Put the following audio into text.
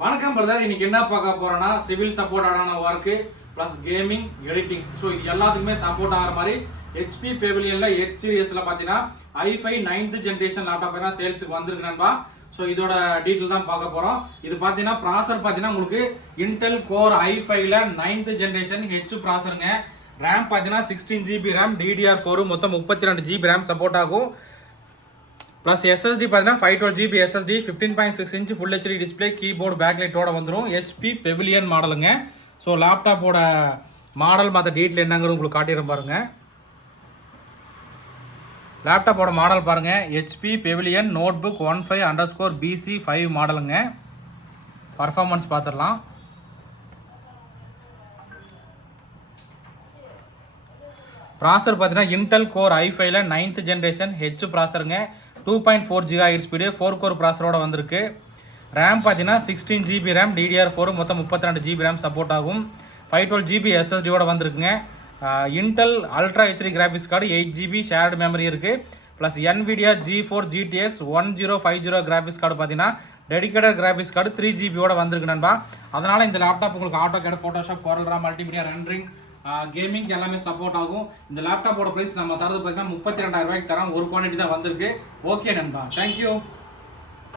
வணக்கம் பிரதர். இன்னைக்கு என்ன பார்க்க போறோம்னா சிவில் சப்போர்ட்டான work plus gaming editing. So இது எல்லாத்துக்குமே சப்போர்ட் ஆகிற மாதிரி HP PAVILLONல H சீரிஸ்ல பார்த்தீங்கன்னா i5-9th ஜென்ரேஷன் லேப்டாப் தான் சேல்ஸுக்கு வந்திருக்கு நண்பா. ஸோ இதோட டீட்டெயில் தான் பார்க்க போறோம். இது பார்த்தீங்கன்னா ப்ராசர் பார்த்தீங்கன்னா உங்களுக்கு இன்டெல் கோர் i5ல 9th ஜென்ரேஷன் H ப்ராசருங்க. ரேம் பார்த்தீங்கன்னா 16 GB ரேம், DDR4 மொத்தம் 32 GB ரேம் சப்போர்ட் ஆகும். ப்ளஸ் SSD பார்த்தீங்கன்னா 512 GB SSD, 15.6 inch full HD display, keyboard பேக்லைட்டோட வந்துடும். HP PAVILLON மாடலுங்க. ஸோ லேப்டாப்போட மாடல் மற்ற டீட்டெயில் என்னங்கிறது உங்களுக்கு காட்டிடுறேன் பாருங்க. லேப்டாப்போட மாடல் பாருங்க, HP PAVILLON நோட்புக் 15-bc5 மாடலுங்க. பர்ஃபார்மன்ஸ் பார்த்துடலாம். ப்ராசர் பார்த்தீங்கன்னா இன்டெல் கோர் i5ல 9th ஜென்ரேஷன் H ப்ராசருங்க. 2.4 GHz ஸ்பீடு 4 கோர் ப்ராசரோட வந்திருக்கு. ரேம் பார்த்தீங்கன்னா 16 GB ரேம், DDR4 மொத்தம் 32 GB ரேம் சப்போர்ட் ஆகும். 512 GB SSDயோட வந்திருக்குங்க. Intel ultra HD graphics card 8 GB shared memory இருக்குது. Plus NVIDIA GeForce GTX 1050 graphics card பார்த்தீங்கன்னா டெடிகேட்டட் கிராஃபிக்ஸ் கார்டு 3 GB வந்திருக்கு நண்பா. அதனால் இந்த லேப்டாப் உங்களுக்கு AutoCAD, Photoshop, COREL, multimedia, rendering, gaming எல்லாமே சப்போர்ட் ஆகும். இந்த லேப்டாப்போட ப்ரைஸ் நம்ம தரது பார்த்தீங்கன்னா 32,000 ரூபாய்க்கு தரோம். ஒரு குவான்டிட்டி தான் வந்திருக்கு. ஓகே நண்பா, தேங்க்யூ.